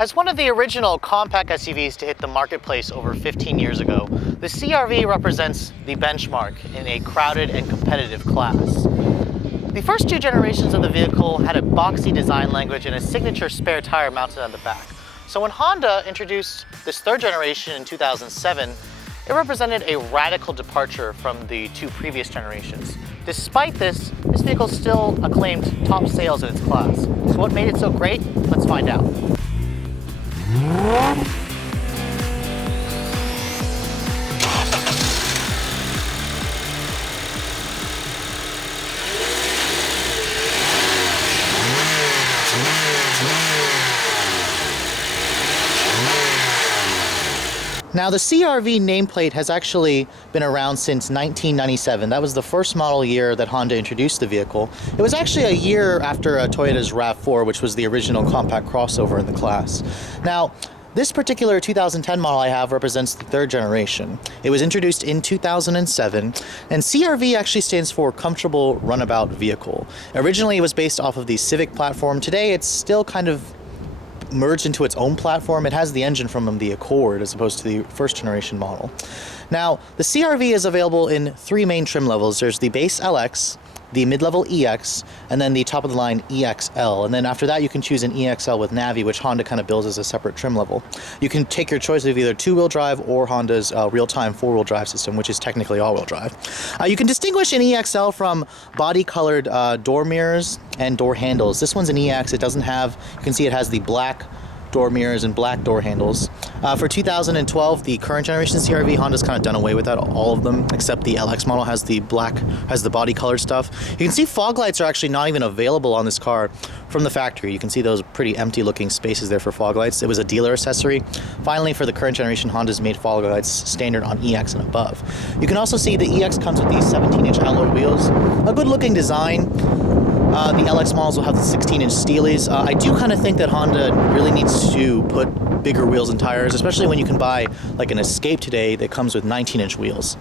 As one of the original compact SUVs to hit the marketplace over 15 years ago, the CR-V represents the benchmark in a crowded and competitive class. The first two generations of the vehicle had a boxy design language and a signature spare tire mounted on the back. So when Honda introduced this third generation in 2007, it represented a radical departure from the two previous generations. Despite this vehicle still acclaimed top sales in its class. So what made it so great? Let's find out. Now, the CR-V nameplate has actually been around since 1997. That was the first model year that Honda introduced the vehicle. It was actually a year after Toyota's RAV4, which was the original compact crossover in the class. Now, this particular 2010 model I have represents the third generation. It was introduced in 2007, and CR-V actually stands for Comfortable Runabout Vehicle. Originally, it was based off of the Civic platform. Today, it's still kind of merged into its own platform. It has the engine from the Accord as opposed to the first generation model. Now, the CR-V is available in three main trim levels. There's the base LX, the mid-level EX, and then the top-of-the-line EXL. And then after that, you can choose an EXL with Navi, which Honda kind of builds as a separate trim level. You can take your choice of either two-wheel drive or Honda's real-time four-wheel drive system, which is technically all-wheel drive. You can distinguish an EXL from body-colored door mirrors and door handles. This one's an EX. It doesn't have, you can see it has the black door mirrors and black door handles. For 2012, the current generation CR-V, Honda's kind of done away with that, all of them, except the LX model has the black, has the body colored stuff. You can see fog lights are actually not even available on this car from the factory. You can see those pretty empty looking spaces there for fog lights. It was a dealer accessory. Finally, for the current generation, Honda's made fog lights standard on EX and above. You can also see the EX comes with these 17-inch alloy wheels. A good looking design. The LX models will have the 16-inch Steelies. I do kind of think that Honda really needs to put bigger wheels and tires, especially when you can buy like an Escape today that comes with 19-inch wheels.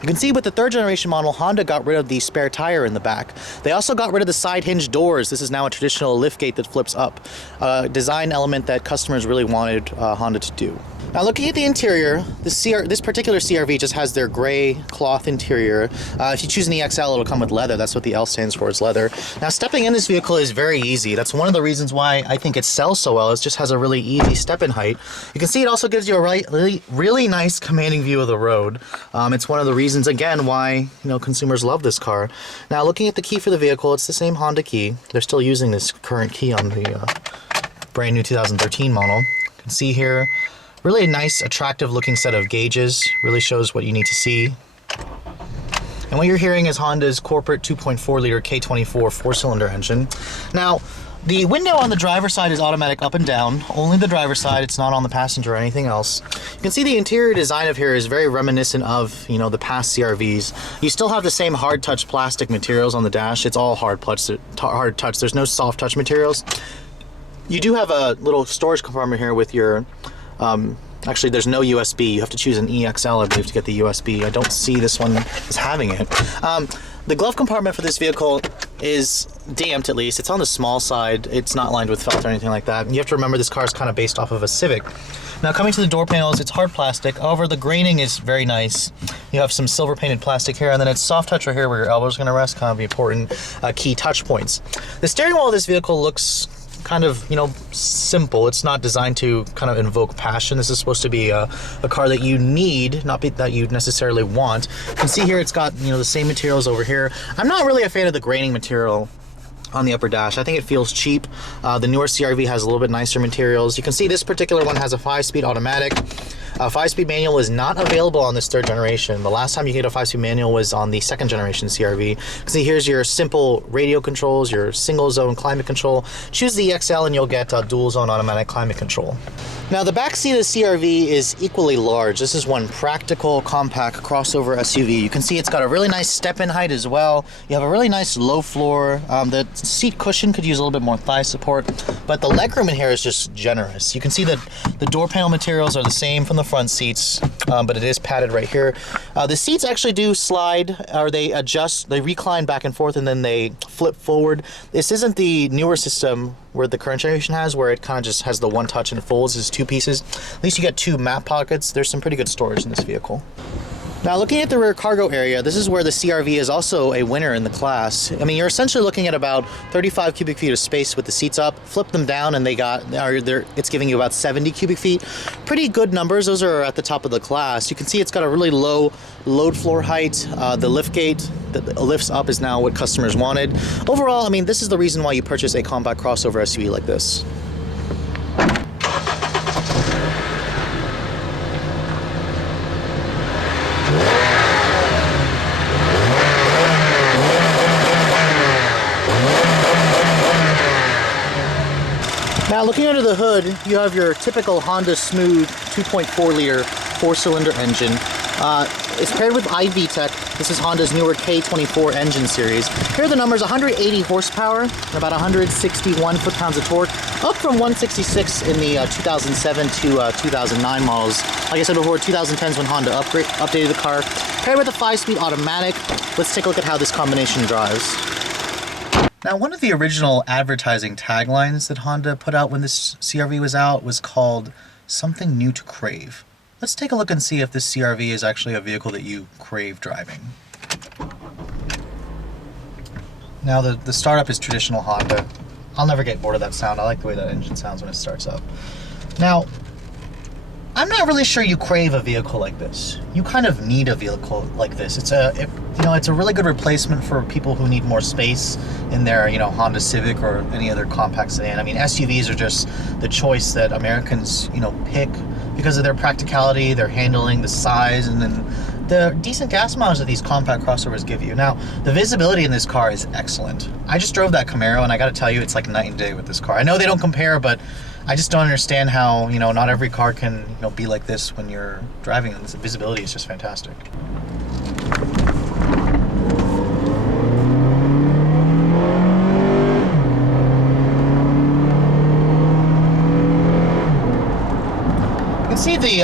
You can see with the third generation model, Honda got rid of the spare tire in the back. They also got rid of the side hinge doors. This is now a traditional liftgate that flips up, a design element that customers really wanted Honda to do. Now, looking at the interior, this particular CR-V just has their gray cloth interior. If you choose an EXL, it'll come with leather. That's what the L stands for, is leather. Now, stepping in this vehicle is very easy. That's one of the reasons why I think it sells so well. It just has a really easy step-in height. You can see it also gives you a really nice commanding view of the road. It's one of the reasons, again, why consumers love this car. Now, looking at the key for the vehicle, it's the same Honda key. They're still using this current key on the brand new 2013 model. You can see here, really a nice, attractive looking set of gauges. Really shows what you need to see. And what you're hearing is Honda's corporate 2.4 liter K24 four-cylinder engine. Now, the window on the driver's side is automatic up and down. Only the driver's side. It's not on the passenger or anything else. You can see the interior design of here is very reminiscent of, the past CR-Vs. You still have the same hard touch plastic materials on the dash. It's all hard touch. There's no soft touch materials. You do have a little storage compartment here with your actually, there's no USB. You have to choose an EXL, I believe, to get the USB. I don't see this one as having it. The glove compartment for this vehicle is damped, at least. It's on the small side. It's not lined with felt or anything like that. You have to remember this car is kind of based off of a Civic. Now, coming to the door panels, it's hard plastic. However, the graining is very nice. You have some silver painted plastic here, and then it's soft touch right here where your elbow's going to rest, kind of the important key touch points. The steering wheel of this vehicle looks kind of, simple. It's not designed to kind of invoke passion. This is supposed to be a car that you need, not that you necessarily want. You can see here it's got, the same materials over here. I'm not really a fan of the graining material on the upper dash. I think it feels cheap. The newer CR-V has a little bit nicer materials. You can see this particular one has a 5-speed automatic. A 5-speed manual is not available on this third generation. The last time you get a 5-speed manual was on the second generation CR-V. See, here's your simple radio controls, your single zone climate control. Choose the EXL and you'll get dual zone automatic climate control. Now, the back seat of the CR-V is equally large. This is one practical, compact crossover SUV. You can see it's got a really nice step-in height as well. You have a really nice low floor. The seat cushion could use a little bit more thigh support, but the legroom in here is just generous. You can see that the door panel materials are the same from the front seats, but it is padded right here. The seats actually do slide, or they adjust, they recline back and forth, and then they flip forward. This isn't the newer system where the current generation has, where it kind of just has the one touch and folds as two pieces. At least you get two map pockets. There's some pretty good storage in this vehicle. Now, looking at the rear cargo area, this is where the CR-V is also a winner in the class. I mean, you're essentially looking at about 35 cubic feet of space with the seats up. Flip them down and it's giving you about 70 cubic feet. Pretty good numbers. Those are at the top of the class. You can see it's got a really low load floor height. The lift gate that lifts up is now what customers wanted. Overall, I mean, this is the reason why you purchase a compact crossover SUV like this. Now, looking under the hood, you have your typical Honda Smooth 2.4-liter four-cylinder engine. It's paired with iVTEC. This is Honda's newer K24 engine series. Here are the numbers: 180 horsepower and about 161 foot-pounds of torque, up from 166 in the 2007 to 2009 models. Like I said before, 2010s when Honda updated the car. Paired with a 5-speed automatic. Let's take a look at how this combination drives. Now, one of the original advertising taglines that Honda put out when this CR-V was out was called "Something New to Crave." Let's take a look and see if this CR-V is actually a vehicle that you crave driving. Now, the startup is traditional Honda. I'll never get bored of that sound. I like the way that engine sounds when it starts up. Now, I'm not really sure you crave a vehicle like this. You kind of need a vehicle like this. It's a really good replacement for people who need more space in their, Honda Civic or any other compact sedan. I mean, SUVs are just the choice that Americans, pick because of their practicality, their handling, the size, and then the decent gas mileage that these compact crossovers give you. Now, the visibility in this car is excellent. I just drove that Camaro, and I got to tell you, it's like night and day with this car. I know they don't compare, but I just don't understand how, not every car can, be like this when you're driving. The visibility is just fantastic. You can see the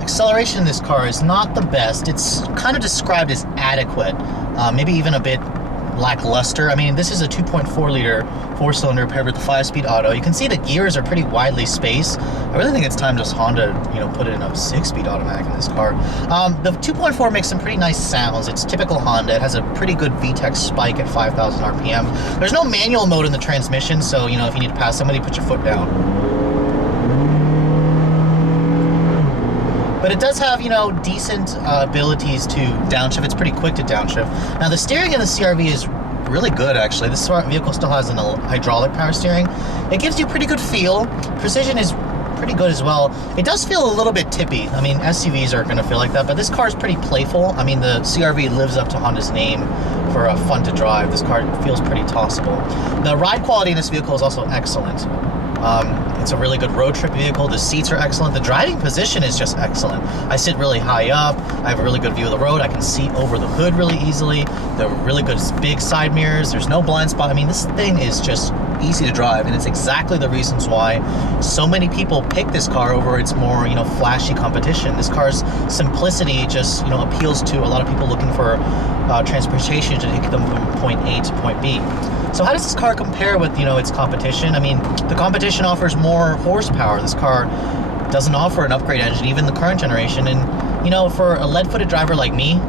acceleration in this car is not the best. It's kind of described as adequate, maybe even a bit lackluster. I mean, this is a 2.4-liter four-cylinder paired with the 5-speed auto. You can see the gears are pretty widely spaced. I really think it's time just Honda, put in a 6-speed automatic in this car. The 2.4 makes some pretty nice sounds. It's typical Honda. It has a pretty good VTEC spike at 5,000 RPM. There's no manual mode in the transmission, so, if you need to pass somebody, put your foot down. But it does have, decent abilities to downshift. It's pretty quick to downshift. Now, the steering in the CR-V is really good, actually. This vehicle still has an hydraulic power steering. It gives you pretty good feel. Precision is pretty good as well. It does feel a little bit tippy. I mean, SUVs are going to feel like that, but this car is pretty playful. I mean, the CR-V lives up to Honda's name for fun to drive. This car feels pretty tossable. The ride quality in this vehicle is also excellent. It's a really good road trip vehicle. The seats are excellent. The driving position is just excellent. I sit really high up. I have a really good view of the road. I can see over the hood really easily. They're really good big side mirrors. There's no blind spot. I mean, this thing is just easy to drive, and it's exactly the reasons why so many people pick this car over its more, flashy competition. This car's simplicity just, appeals to a lot of people looking for transportation to take them from point A to point B. So how does this car compare with, its competition? I mean, the competition offers more horsepower. This car doesn't offer an upgrade engine, even the current generation. And, for a lead-footed driver like me,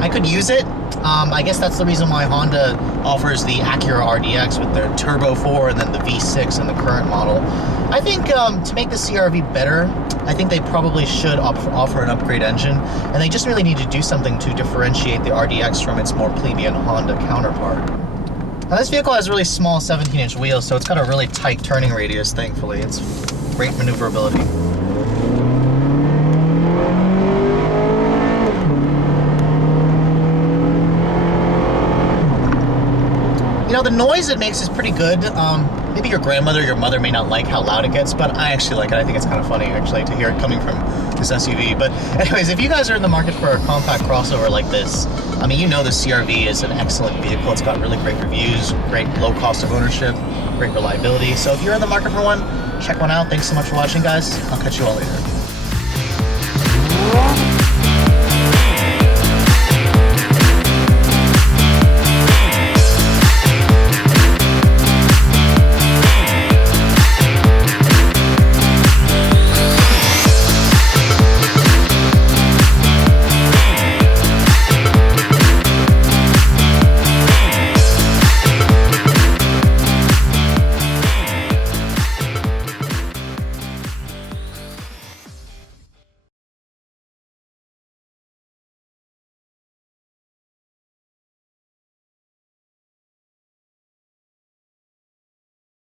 I could use it. I guess that's the reason why Honda offers the Acura RDX with their Turbo 4 and then the V6 in the current model. I think to make the CR-V better, I think they probably should offer an upgrade engine, and they just really need to do something to differentiate the RDX from its more plebeian Honda counterpart. Now, this vehicle has really small 17-inch wheels, so it's got a really tight turning radius, thankfully. It's great maneuverability. The noise it makes is pretty good. Maybe your grandmother, your mother may not like how loud it gets, but I actually like it. I think it's kind of funny, actually, to hear it coming from this SUV. But anyways, if you guys are in the market for a compact crossover like this, I mean, the CR-V is an excellent vehicle. It's got really great reviews, great low cost of ownership, great reliability. So if you're in the market for one, check one out. Thanks so much for watching, guys. I'll catch you all later.